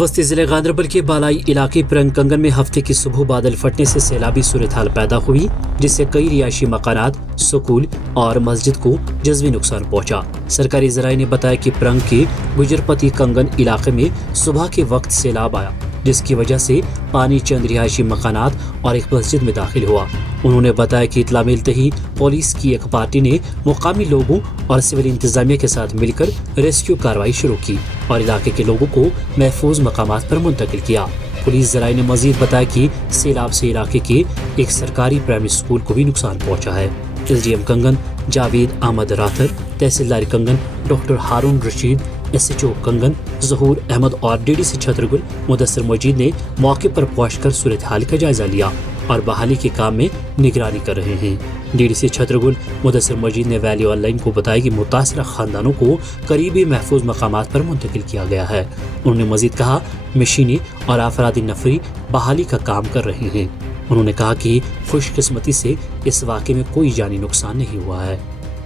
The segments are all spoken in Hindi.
वस्ती जिले गांधरबल के बालाई इलाके प्रंग कंगन में हफ्ते की सुबह बादल फटने से सैलाबी सूरत हाल पैदा हुई, जिससे कई रिहायशी मकानात, स्कूल और मस्जिद को जज़वी नुकसान पहुंचा। सरकारी ज़राए ने बताया कि प्रंग के गुजरपति कंगन इलाके में सुबह के वक्त सैलाब आया, जिसकी वजह से पानी चंद रिहायशी मकानात और एक मस्जिद में दाखिल हुआ। उन्होंने बताया कि इतला मिलते ही पुलिस की एक पार्टी ने मुकामी लोगों और सिविल इंतजामिया के साथ मिलकर रेस्क्यू कार्रवाई शुरू की और इलाके के लोगों को महफूज मकामात पर मुंतकिल किया। पुलिस ज़राए ने मजीद बताया कि सैलाब से इलाके के एक सरकारी प्राइमरी स्कूल को भी नुकसान पहुँचा है। SDM कंगन जावेद अहमद राथर, तहसीलदार कंगन डॉक्टर हारून रशीद, SHO कंगन ज़हूर अहमद और DDC छतरगुल मुदस्सिर मजीद ने मौके पर पहुंचकर सूरत हाल का जायजा लिया और बहाली के काम में निगरानी कर रहे हैं। DDC छतरगुल मुदस्सिर मजीद ने वैली ऑनलाइन को बताया कि मुतासरा खानदानों को करीबी महफूज मकामात पर मुंतकिल किया गया है। उन्होंने मजीद कहा, मशीनें और अफरादी नफरी बहाली का काम कर रहे हैं। उन्होंने कहा कि खुशकिस्मती से इस वाक़े में कोई जानी नुकसान नहीं हुआ है।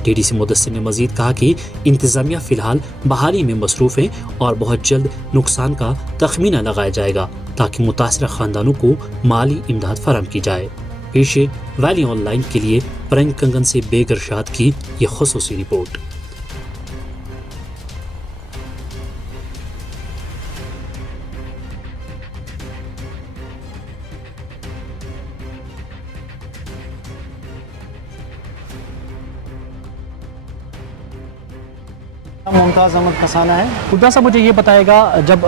DDC मुदस्सिर ने मजीद कहा कि इंतजामिया फिलहाल बहाली में मसरूफ़ है और बहुत जल्द नुकसान का तखमीना लगाया जाएगा ताकि मुतासरा खानदानों को माली इमदाद फराहम की जाए। पेश है वैली ऑनलाइन के लिए प्रंग कंगन से बेग इरशाद की ये खुसूसी रिपोर्ट। मुमताज़ अहमद कसाना है। खुदा साहब मुझे ये बताएगा, जब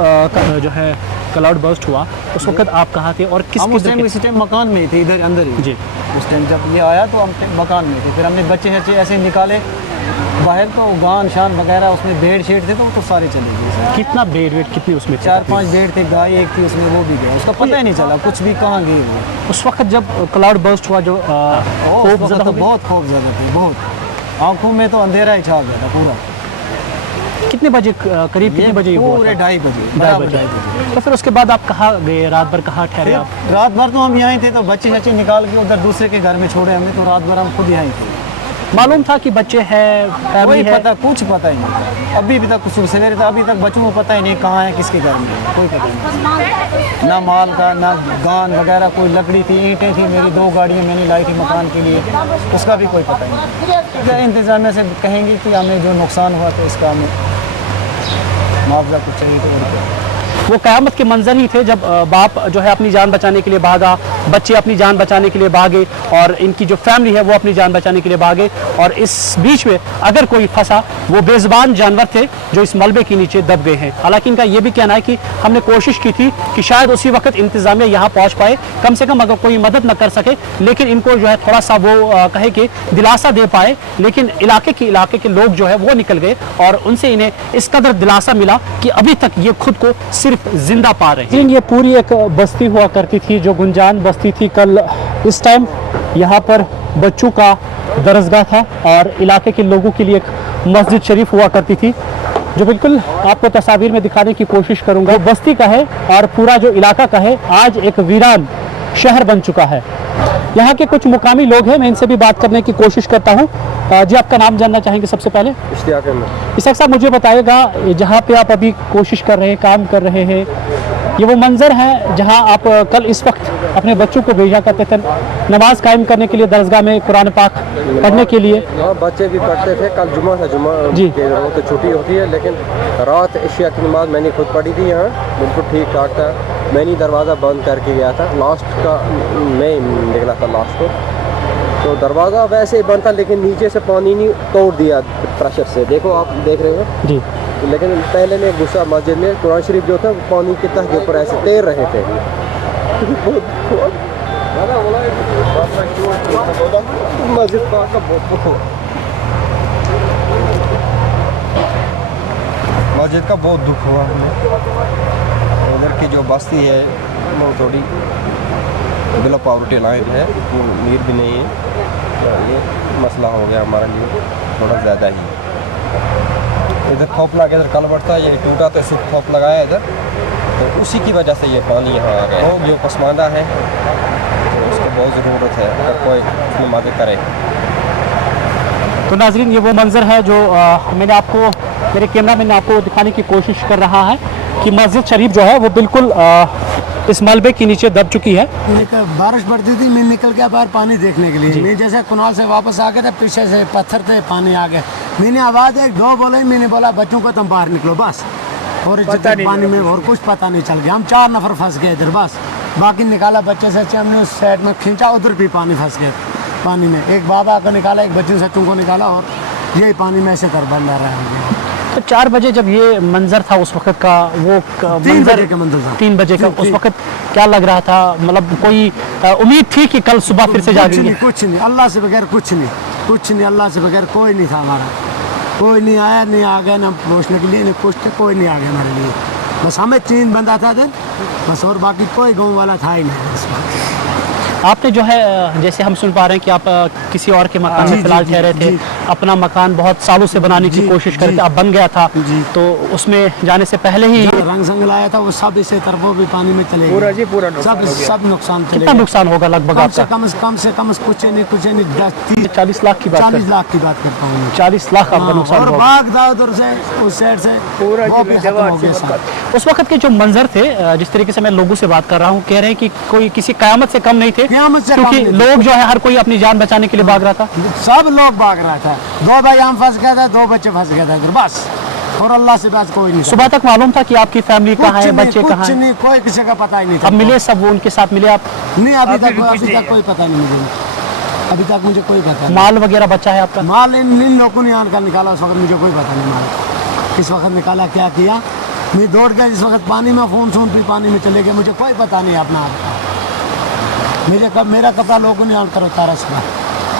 जो है क्लाउड बर्स्ट हुआ उस वक्त आप कहाँ थे और किस इसी टाइम मकान में थे, इधर अंदर ही जी। उस टाइम जब ये आया तो हम मकान में थे, फिर हमने बच्चे ऐसे निकाले बाहर, तो गान शान वगैरह उसमें बेड शेड थे तो सारे चले गए। कितना बेड कितनी उसमें 4-5 बेड थे, गाय एक थी उसमें, वो भी गया, उसका पता ही नहीं चला कुछ भी कहाँ गई। उस वक्त जब क्लाउड बर्स्ट हुआ जो बहुत खौफ ज़्यादा थे, बहुत आँखों में तो अंधेरा ही छा गया था पूरा। कितने बजे करीब कितने बजे पूरे 2:30 बजे। तो फिर उसके बाद आप कहाँ गए, रात भर कहाँ ठहरे आप? रात भर तो हम यहाँ थे, तो बच्चे निकाल के उधर दूसरे के घर में छोड़े हमने, तो रात भर हम खुद यहाँ थे। मालूम था कि बच्चे हैं, कोई पता कुछ पता ही नहीं, अभी तक सवेरे था, अभी तक बच्चों को पता ही नहीं कहाँ है, किसके घर में, कोई पता नहीं। ना माल का, ना गान वगैरह, कोई लकड़ी थी, ईंटें थी, मेरी 2 गाड़ियाँ मैंने लाई थी मकान के लिए, उसका भी कोई पता ही नहीं। इंतजामिया से कहेंगे कि हमें जो नुकसान हुआ तो इसका हमें मुआवजा कुछ चाहिए। तो वो क़यामत के मंजर ही थे जब बाप जो है अपनी जान बचाने के लिए भागा, बच्चे अपनी जान बचाने के लिए भागे और इनकी जो फैमिली है वो अपनी जान बचाने के लिए भागे। और इस बीच में अगर कोई फंसा, वो बेज़बान जानवर थे जो इस मलबे के नीचे दब गए हैं। हालांकि इनका ये भी कहना है कि हमने कोशिश की थी कि शायद उसी वक्त इंतज़ामिया यहाँ पहुँच पाए, कम से कम अगर कोई मदद न कर सके, लेकिन इनको जो है थोड़ा सा वो कहे कि दिलासा दे पाए, लेकिन इलाके के लोग जो है वो निकल गए और उनसे इन्हें इस कदर दिलासा मिला कि अभी तक ये खुद को सिर्फ जिंदा पा रहे हैं। ये पूरी एक बस्ती हुआ करती थी जो गुंजान बस्ती थी। कल इस टाइम यहाँ पर बच्चों का दरसगाह था और इलाके के लोगों के लिए एक मस्जिद शरीफ हुआ करती थी, जो बिल्कुल आपको तस्वीर में दिखाने की कोशिश करूंगा। बस्ती का है और पूरा जो इलाका का है आज एक वीरान शहर बन चुका है। यहाँ के कुछ मुकामी लोग हैं, मैं इनसे भी बात करने की कोशिश करता हूँ। जी, आपका नाम जानना चाहेंगे सबसे पहले? इशाक साहब, मुझे बताइएगा, जहाँ पे आप अभी कोशिश कर रहे हैं, काम कर रहे हैं, ये वो मंजर है जहाँ आप कल इस वक्त अपने बच्चों को भेजा करते थे नमाज कायम करने के लिए, दरसगाह में कुरान पाक पढ़ने के लिए? हाँ, बच्चे भी पढ़ते थे। कल जुमा था, जुमा जी तो छुट्टी होती है, लेकिन रात इशा की नमाज मैंने खुद पढ़ी थी यहाँ, बिल्कुल ठीक ठाक था। मैंने दरवाज़ा बंद करके गया था, लास्ट का मैं निकला था लास्ट को, तो दरवाज़ा वैसे ही बंद था, लेकिन नीचे से पानी नहीं तोड़ दिया प्रेशर से। देखो, आप देख रहे हो जी। लेकिन पहले में गुस्सा मस्जिद में कुरान शरीफ जो था वो पानी के तह के ऊपर ऐसे तैर रहे थे। मस्जिद का बहुत दुख हुआ हमें। उधर की जो बस्ती है वो थोड़ी बिलो पॉवर्टी लाइन है, नीर भी नहीं है, तो ये मसला हो गया हमारे लिए थोड़ा ज़्यादा ही। इधर खौफ लगा, इधर कलवर्ट था, ये टूटा तो इसको खौफ लगाया इधर, तो उसी की वजह से ये पानी यहाँ आ गया। लोग जो पसमानदा है तो उसको बहुत ज़रूरत है, अगर कोई उसमें मदद करे। तो नाज़रीन, ये वो मंज़र है जो मैंने आपको, मेरे कैमरा मैन आपको दिखाने की कोशिश कर रहा है कि मस्जिद शरीफ जो है वो बिल्कुल इस मलबे के नीचे दब चुकी है। बारिश पड़ती थी, मैं निकल गया बाहर पानी देखने के लिए। मैं जैसे कुनाल से वापस आ गया था, पीछे से पत्थर थे, पानी आ गया। मैंने आवाज़ एक दो बोले, मैंने बोला बच्चों को तुम बाहर निकलो बस, और पानी में और कुछ पता नहीं चल गया। हम 4 नफर फंस गए इधर, बस बाकी निकाला बच्चे से, हमने उस साइड में खींचा, उधर भी पानी फंस गए पानी में। एक बाबा को निकाला, एक बच्चे सच्चों को निकाला, और यही पानी में ऐसे कर बन रहा है। तो 4 बजे जब ये मंजर था उस वक्त का, वो 3 बजे का मंजर था। 3 बजे का उस वक्त क्या लग रहा था? मतलब कोई उम्मीद थी कि कल सुबह फिर से जागेंगे? कुछ नहीं, अल्लाह से बगैर कुछ नहीं, कुछ नहीं, अल्लाह से बगैर कोई नहीं था हमारा। कोई नहीं आया, नहीं आ गया, ना पूछने के लिए, नहीं पूछते, कोई नहीं आ गया हमारे लिए। बस हमें 3 बंदा था दिन बस, और बाकी कोई गाँव वाला था ही नहीं। आपने जो है, जैसे हम सुन पा रहे हैं कि आप किसी और के मकान में फिलहाल ठहरे थे, अपना मकान बहुत सालों से बनाने की कोशिश कर रहे थे, अब बन गया था, तो उसमें जाने से पहले ही रंग संग लाया था, वो सब इसे तरफों भी पानी में चले गए, पूरा सब नुकसान। कितना नुकसान होगा लगभग आपका? कम से कम कुछ नहीं 40 लाख की बात 40 लाख की बात करता हूँ। 40 लाख आपका नुकसान और होगा। बाग था उधर से, उस साइड से पूरा हो गया। उस वक्त के जो मंजर थे, जिस तरीके से मैं लोगों से बात कर रहा हूँ, कह रहे हैं कि कोई किसी कयामत से कम नहीं थे, क्योंकि लोग जो है हर कोई अपनी जान बचाने के लिए भाग रहा था। सब लोग भाग रहा था। 2 भाई हम फंस गया था, 2 बच्चे फंस गए थे इधर, बस। और अल्लाह से बात कोई नहीं। सुबह तक मालूम था कि आपकी फैमिली कहाँ है, बच्चे कहाँ हैं? कुछ नहीं, कोई किसी का पता ही नहीं था। अब मिले सब, वो उनके साथ मिले आप? नहीं, अभी तक कोई पता नहीं मुझे, अभी तक मुझे कोई पता नहीं। माल वगैरह बचा है आपका? माल इन लोगों ने यहाँ का निकाला, उस वक्त मुझे कोई पता नहीं माल किस वक्त निकाला, क्या किया। मैं दौड़ गया इस वक्त पानी में, फोन भी पानी में चले गए, मुझे कोई पता नहीं अपना आपका। मेरा कपड़ा लोगों ने कर उतारा था,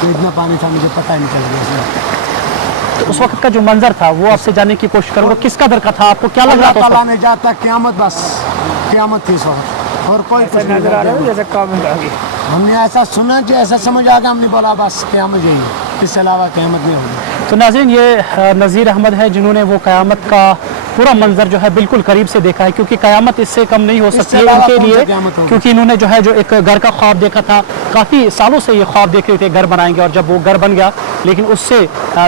इतना पानी था, मुझे पता ही नहीं चल गया। तो उस वक्त का जो मंजर था वो आपसे जानने की कोशिश करूँगा, किस कदर का था, आपको क्या लग रहा था? अल्लाह ने जाता क़यामत, बस क़यामत थी इस वक्त, और कोई कुछ नजर आ रहा है जैसे क़यामत आ गई। हमने ऐसा सुना कि ऐसा समझ आ गया, हमने बोला बस क़यामत यही है, इससे अलावा क़यामत नहीं होगी। तो नाज़रीन, ये नज़ीर अहमद है जिन्होंने वो क़यामत का पूरा मंजर जो है बिल्कुल करीब से देखा है, क्योंकि क़यामत इससे कम नहीं हो सकती है इनके लिए, क्योंकि इन्होंने जो है जो एक घर का ख्वाब देखा था, काफ़ी सालों से ये ख्वाब देख रहे थे घर बनाएंगे, और जब वो घर बन गया, लेकिन उससे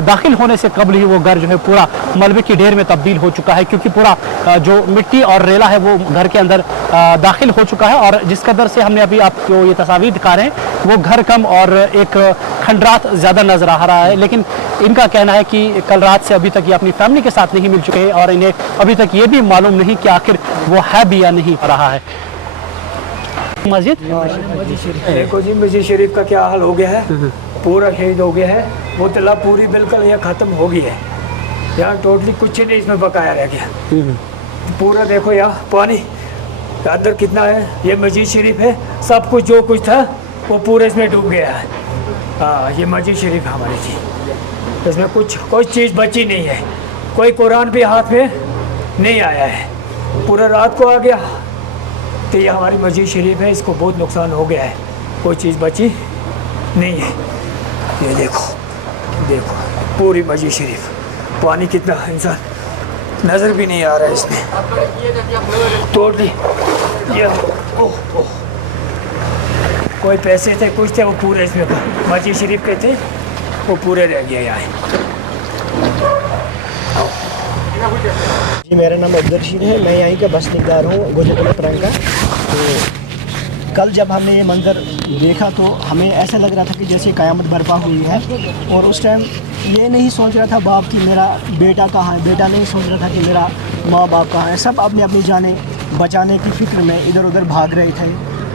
दाखिल होने से कबल ही वो घर जो है पूरा मलबे की ढेर में तब्दील हो चुका है, क्योंकि पूरा जो मिट्टी और रेला है वो घर के अंदर दाखिल हो चुका है। और जिस कदर से हमने अभी आपको ये तस्वीर दिखा रहे हैं, वो घर कम और एक खंडरात ज़्यादा नजर आ रहा है। लेकिन इनका कहना है कि कल रात से अभी तक ये अपनी फैमिली के साथ नहीं मिल चुके हैं, और इन्हें अभी तक ये भी मालूम नहीं कि आखिर वो है भी या नहीं रहा है। मस्जिद देखो जी, मस्जिद शरीफ का क्या हाल हो गया है, पूरा शहीद हो गया है, वो तला पूरी बिल्कुल यहाँ ख़त्म हो गई है। यहाँ टोटली कुछ नहीं इसमें बकाया रह गया। पूरा देखो यहाँ पानी अंदर कितना है, ये मस्जिद शरीफ है, सब कुछ जो कुछ था वो पूरा इसमें डूब गया है। हाँ, ये मस्जिद शरीफ हमारी थी, इसमें कोई चीज़ बची नहीं है, कोई कुरान भी हाथ में नहीं आया है, पूरा रात को आ गया। तो ये हमारी मस्जिद शरीफ है, इसको बहुत नुकसान हो गया है, कोई चीज़ बची नहीं है। ये देखो पूरी मस्जिद शरीफ, पानी कितना, इंसान नज़र भी नहीं आ रहा है इसमें टोटली। ये कोई पैसे थे, कुछ थे, वो पूरे इसमें मस्जिद शरीफ के थे, वो पूरे रह गए यहाँ। जी, मेरा नाम अब्दुल रशीद है, मैं यहीं का बसनीदार हूँ, गुजरगुला परंग का। तो कल जब हमने ये मंज़र देखा तो हमें ऐसा लग रहा था कि जैसे क़यामत बर्पा हुई है, और उस टाइम ये नहीं सोच रहा था बाप कि मेरा बेटा कहाँ है, बेटा नहीं सोच रहा था कि मेरा माँ बाप कहाँ है। सब अपनी अपनी जानें बचाने की फ़िक्र में इधर उधर भाग रहे थे,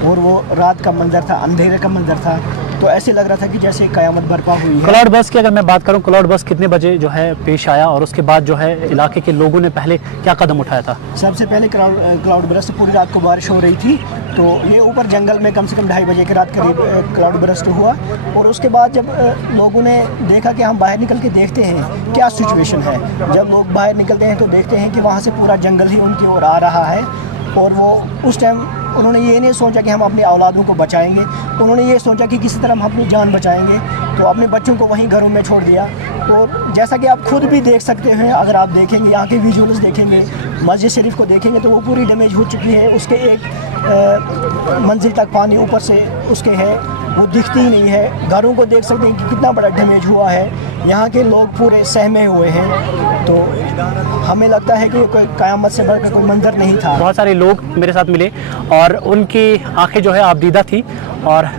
और वो रात का मंज़र था, अंधेरे का मंज़र था, तो ऐसे लग रहा था कि जैसे क़यामत बर्पा हुई है। क्लाउड बस की अगर मैं बात करूं, क्लाउड बस कितने बजे जो है पेश आया, और उसके बाद जो है इलाके के लोगों ने पहले क्या कदम उठाया था? सबसे पहले क्लाउड बरस्ट, पूरी रात को बारिश हो रही थी, तो ये ऊपर जंगल में कम से कम 2:30 बजे के रात करीब क्लाउड बरस्ट हुआ। और उसके बाद जब लोगों ने देखा कि हम बाहर निकल के देखते हैं क्या सिचुएशन है, जब लोग बाहर निकलते हैं तो देखते हैं कि वहाँ से पूरा जंगल ही उनकी ओर आ रहा है। और वो उस टाइम उन्होंने ये नहीं सोचा कि हम अपनी औलादों को बचाएंगे, उन्होंने ये सोचा कि किसी तरह हम अपनी जान बचाएंगे, तो अपने बच्चों को वहीं घरों में छोड़ दिया। और जैसा कि आप खुद भी देख सकते हैं, अगर आप देखेंगे यहाँ के विजुअल्स देखेंगे, मस्जिद शरीफ को देखेंगे तो वो पूरी डैमेज हो चुकी है। उसके एक मंजिल तक पानी ऊपर से उसके है, वो दिखती ही नहीं है। घरों को देख सकते हैं कि कितना बड़ा डैमेज हुआ है। यहाँ के लोग पूरे सहमे हुए हैं। तो हमें लगता है कि कोई क़यामत से बढ़कर कोई मंजर नहीं था। बहुत सारे लोग मेरे साथ मिले और उनकी आंखें जो है आबदीदा थी और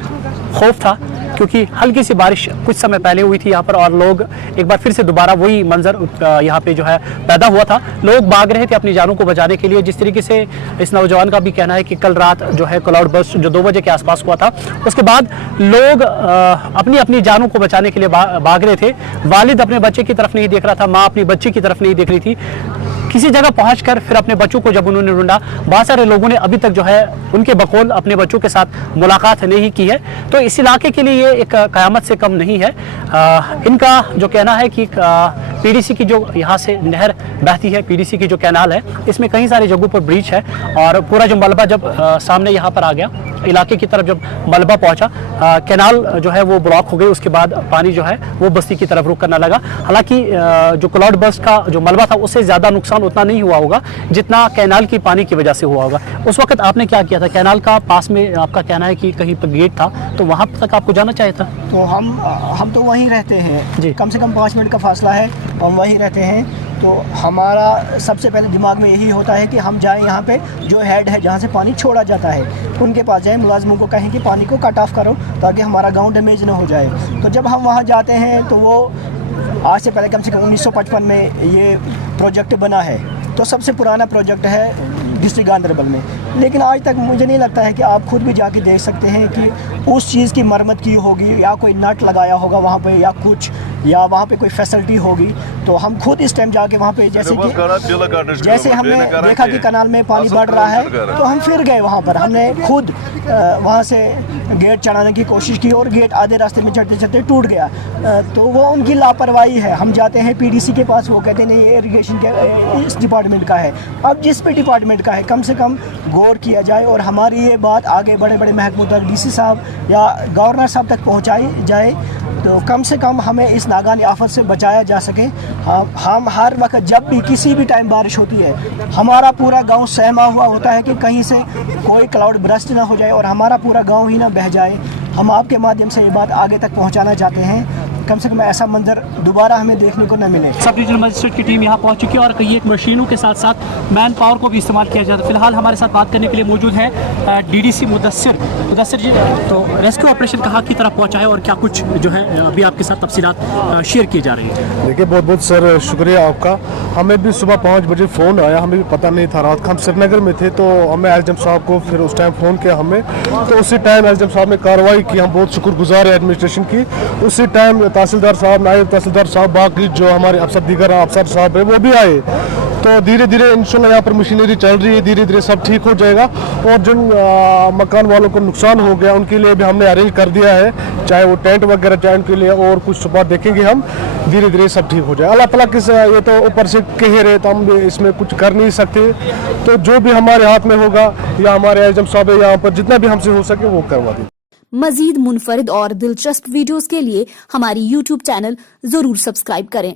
खौफ था, क्योंकि हल्की सी बारिश कुछ समय पहले हुई थी यहाँ पर और लोग एक बार फिर से दोबारा वही मंजर यहाँ पे जो है पैदा हुआ था। लोग भाग रहे थे अपनी जानों को बचाने के लिए। जिस तरीके से इस नौजवान का भी कहना है कि कल रात जो है क्लाउड बर्स्ट जो 2 बजे के आसपास हुआ था, उसके बाद लोग अपनी अपनी जानों को बचाने के लिए भाग रहे थे। वालिद अपने बच्चे की तरफ नहीं देख रहा था, माँ अपनी बच्ची की तरफ नहीं देख रही थी। किसी जगह पहुंचकर फिर अपने बच्चों को जब उन्होंने ढूंढा, बहुत सारे लोगों ने अभी तक जो है उनके बकौल अपने बच्चों के साथ मुलाकात नहीं की है। तो इस इलाके के लिए ये एक क़यामत से कम नहीं है। इनका जो कहना है कि पीडीसी की जो यहाँ से नहर बहती है, पीडीसी की जो कैनाल है, इसमें कई सारी जगहों पर ब्रीच है और पूरा जो मलबा जब सामने यहाँ पर आ गया, इलाके की तरफ जब मलबा पहुँचा, कैनाल जो है वो ब्लॉक हो गई। उसके बाद पानी जो है वो बस्ती की तरफ रुख करने लगा। हालांकि जो क्लाउड बर्स्ट का जो मलबा था उससे ज़्यादा नुकसान उतना नहीं हुआ होगा जितना कैनाल की पानी की वजह से हुआ होगा। उस वक्त आपने क्या किया था? कैनाल का पास में आपका कहना है कि कहीं पर गेट था, तो वहाँ तक आपको जाना चाहिए था? तो हम तो वहीं रहते हैं जी। कम से कम 5 मिनट का फासला है, हम वहीं रहते हैं। तो हमारा सबसे पहले दिमाग में यही होता है कि हम जाएं यहाँ पे जो हेड है जहाँ से पानी छोड़ा जाता है उनके पास जाएं, मुलाजमों को कहें कि पानी को कट ऑफ करो ताकि हमारा गांव डैमेज ना हो जाए। तो जब हम वहाँ जाते हैं तो वो आज से पहले कम से कम 1955 में ये प्रोजेक्ट बना है। तो सबसे पुराना प्रोजेक्ट है डिस्ट्रिक्ट गांधरबल में। लेकिन आज तक मुझे नहीं लगता है कि आप खुद भी जाके देख सकते हैं कि उस चीज़ की मरम्मत की होगी या कोई नट लगाया होगा वहाँ पे या कुछ, या वहाँ पे कोई फैसिलिटी होगी। तो हम खुद इस टाइम जाके वहाँ पे जैसे हमने देखा कि कनाल में पानी बढ़ रहा है तो हम फिर गए वहाँ पर। हमने खुद वहाँ से गेट चढ़ाने की कोशिश की और गेट आधे रास्ते में चढ़ते चढ़ते टूट गया। तो वो उनकी लापरवाही है। हम जाते हैं पीडीसी के पास, वो कहते नहीं ये इरिगेशन के इस डिपार्टमेंट का है। अब जिस भी डिपार्टमेंट का है कम से कम गौर किया जाए और हमारी ये बात आगे बड़े बड़े महकमों तक, डीसी साहब या गवर्नर साहब तक पहुँचाई जाए, तो कम से कम हमें इस नागानी आफत से बचाया जा सके। हम हर वक्त जब भी किसी भी टाइम बारिश होती है हमारा पूरा गांव सहमा हुआ होता है कि कहीं से कोई क्लाउड बर्स्ट ना हो जाए और हमारा पूरा गांव ही ना बह जाए। हम आपके माध्यम से ये बात आगे तक पहुंचाना चाहते हैं, कम से कम ऐसा मंजर दोबारा हमें देखने को न मिले। सब रीजनल मजिस्ट्रेट की टीम यहाँ पहुँच चुकी है और कई एक मशीनों के साथ साथ मैन पावर को भी इस्तेमाल किया जाता है। फिलहाल हमारे साथ बात करने के लिए मौजूद है डीडीसी मुदस्सिर जी। तो रेस्क्यू ऑपरेशन कहाँ की तरफ पहुँचा है और क्या कुछ जो है अभी आपके साथ तफसीलात शेयर की जा रही है? देखिए, बहुत बहुत सर शुक्रिया आपका। हमें भी सुबह 5 बजे फ़ोन आया, हमें भी पता नहीं था। रात को हम श्रीनगर में थे तो हमें एसडीएम साहब को फिर उस टाइम फ़ोन किया हमें, तो उसी टाइम एसडीएम साहब ने कार्रवाई की। हम बहुत शुक्रगुजार है एडमिनिस्ट्रेशन की। उसी टाइम तहसीलदार साहब, नायब तहसीलदार साहब, बाकी जो हमारे अफसर दीगर अफसर साहब है वो भी आए। तो धीरे धीरे इंशाल्लाह यहाँ पर मशीनरी चल रही है, धीरे धीरे सब ठीक हो जाएगा। और जिन मकान वालों को नुकसान हो गया उनके लिए भी हमने अरेंज कर दिया है, चाहे वो टेंट वगैरह, चाहे उनके लिए और कुछ सुबह देखेंगे हम, धीरे धीरे सब ठीक हो जाए। अल्लाह ताला किस ये तो ऊपर से कह रहे तो हम इसमें कुछ कर नहीं सकते। तो जो भी हमारे हाथ में होगा या हमारे एसडीएम साहब है यहाँ पर जितना भी हमसे हो सके वो करवा दें। मजीद मुनफरिद और दिलचस्प वीडियोस के लिए हमारी YouTube चैनल जरूर सब्सक्राइब करें।